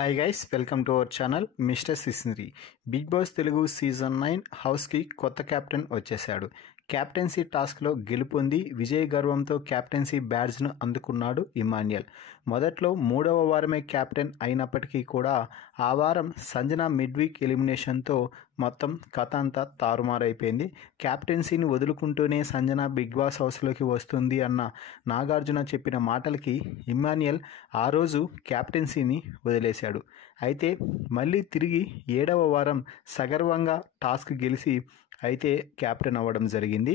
Hi guys, welcome to our channel mister సిస్నరీ. Big boss Telugu season 9 హౌస్కి కొత్త captain వచ్చేశాడు. క్యాప్టెన్సీ టాస్క్లో గెలుపొంది విజయ గర్వంతో క్యాప్టెన్సీ బ్యాడ్జ్ను అందుకున్నాడు ఇమాన్యుయల్. మొదట్లో 3వ వారమే క్యాప్టెన్ అయినప్పటికీ కూడా ఆ వారం సంజన మిడ్వీక్ ఎలిమినేషన్తో మొత్తం కథ అంతా తారుమారైపోయింది. క్యాప్టెన్సీని వదులుకుంటూనే సంజన బిగ్ బాస్ హౌస్లోకి వస్తుంది అన్న నాగార్జున చెప్పిన మాటలకి ఇమాన్యుయల్ ఆ రోజు క్యాప్టెన్సీని వదిలేశాడు. అయితే మళ్ళీ తిరిగి 7వ వారం సగర్వంగా టాస్క్ గెలిచి అయితే క్యాప్టెన్ అవ్వడం జరిగింది.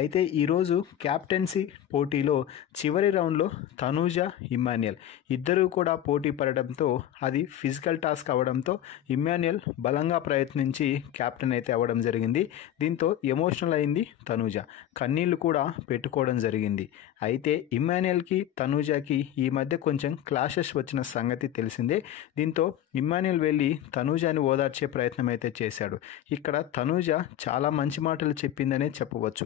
అయితే ఈరోజు క్యాప్టెన్సీ పోటీలో చివరి రౌండ్లో తనూజ, ఇమాన్యుయల్ ఇద్దరూ కూడా పోటీ పడడంతో అది ఫిజికల్ టాస్క్ అవ్వడంతో ఇమాన్యుయల్ బలంగా ప్రయత్నించి క్యాప్టెన్ అయితే అవ్వడం జరిగింది. దీంతో ఎమోషనల్ అయింది తనూజ, కన్నీళ్లు కూడా పెట్టుకోవడం జరిగింది. అయితే ఇమాన్యుయల్కి తనూజకి ఈ మధ్య కొంచెం క్లాషెస్ వచ్చిన సంగతి తెలిసిందే. దీంతో ఇమాన్యుయల్ వెళ్ళి తనూజని ఓదార్చే ప్రయత్నం అయితే చేశాడు. ఇక్కడ తనూజ చాలా మంచి మాటలు చెప్పిందనే చెప్పవచ్చు.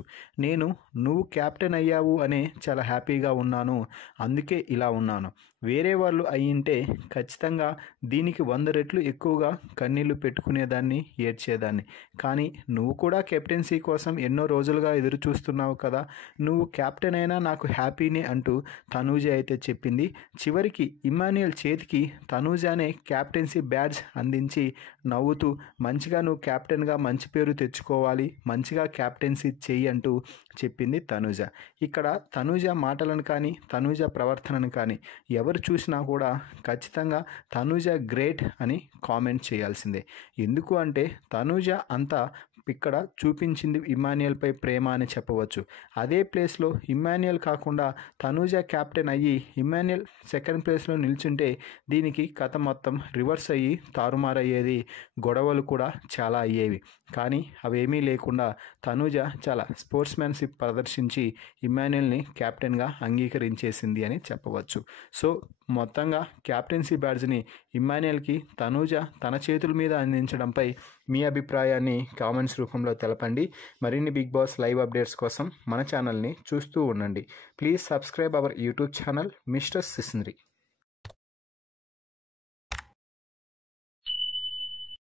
నువ్వు క్యాప్టెన్ అయ్యావు అనే చాలా హ్యాపీగా ఉన్నాను, అందుకే ఇలా ఉన్నాను. వేరే వాళ్ళు అయ్యింటే ఖచ్చితంగా దీనికి 100 రెట్లు ఎక్కువగా కన్నీళ్లు పెట్టుకునేదాన్ని, ఏడ్చేదాన్ని. కానీ నువ్వు కూడా కెప్టెన్సీ కోసం ఎన్నో రోజులుగా ఎదురు చూస్తున్నావు కదా, నువ్వు క్యాప్టెన్ అయినా నాకు హ్యాపీనే అంటూ తనూజ అయితే చెప్పింది. చివరికి ఇమాన్యుయల్ చేతికి తనూజానే క్యాప్టెన్సీ బ్యాడ్జ్ అందించి నవ్వుతూ మంచిగా నువ్వు క్యాప్టెన్గా మంచి పేరు తెచ్చుకోవాలి, మంచిగా క్యాప్టెన్సీ చెయ్యి అంటూ చెప్పింది తనూజ. ఇక్కడ తనూజ మాటలను కానీ తనూజ ప్రవర్తనను కానీ ఎవరు చూసినా కూడా ఖచ్చితంగా తనూజ గ్రేట్ అని కామెంట్ చేయాల్సిందే. ఎందుకు అంటే తనూజ అంతా ఇక్కడ చూపించింది ఇమాన్యుయల్పై ప్రేమ అని చెప్పవచ్చు. అదే ప్లేస్లో ఇమాన్యుయల్ కాకుండా తనూజ క్యాప్టెన్ అయ్యి ఇమాన్యుయల్ సెకండ్ ప్లేస్లో నిల్చుంటే దీనికి కథ మొత్తం రివర్స్ అయ్యి తారుమారయ్యేది, గొడవలు కూడా చాలా అయ్యేవి. కానీ అవేమీ లేకుండా తనూజ చాలా స్పోర్ట్స్మెన్షిప్ ప్రదర్శించి ఇమాన్యుయల్ని క్యాప్టెన్గా అంగీకరించేసింది అని చెప్పవచ్చు. సో మొత్తంగా క్యాప్టెన్సీ బ్యాడ్జ్ని ఇమాన్యుయల్కి తనూజ తన చేతుల మీద అందించడంపై మీ అభిప్రాయాన్ని కామెంట్స్ రూపంలో తెలపండి. మరిన్ని బిగ్ బాస్ లైవ్ అప్డేట్స్ కోసం మన ఛానల్ని చూస్తూ ఉండండి. Please subscribe our YouTube channel mister సిస్నరీ.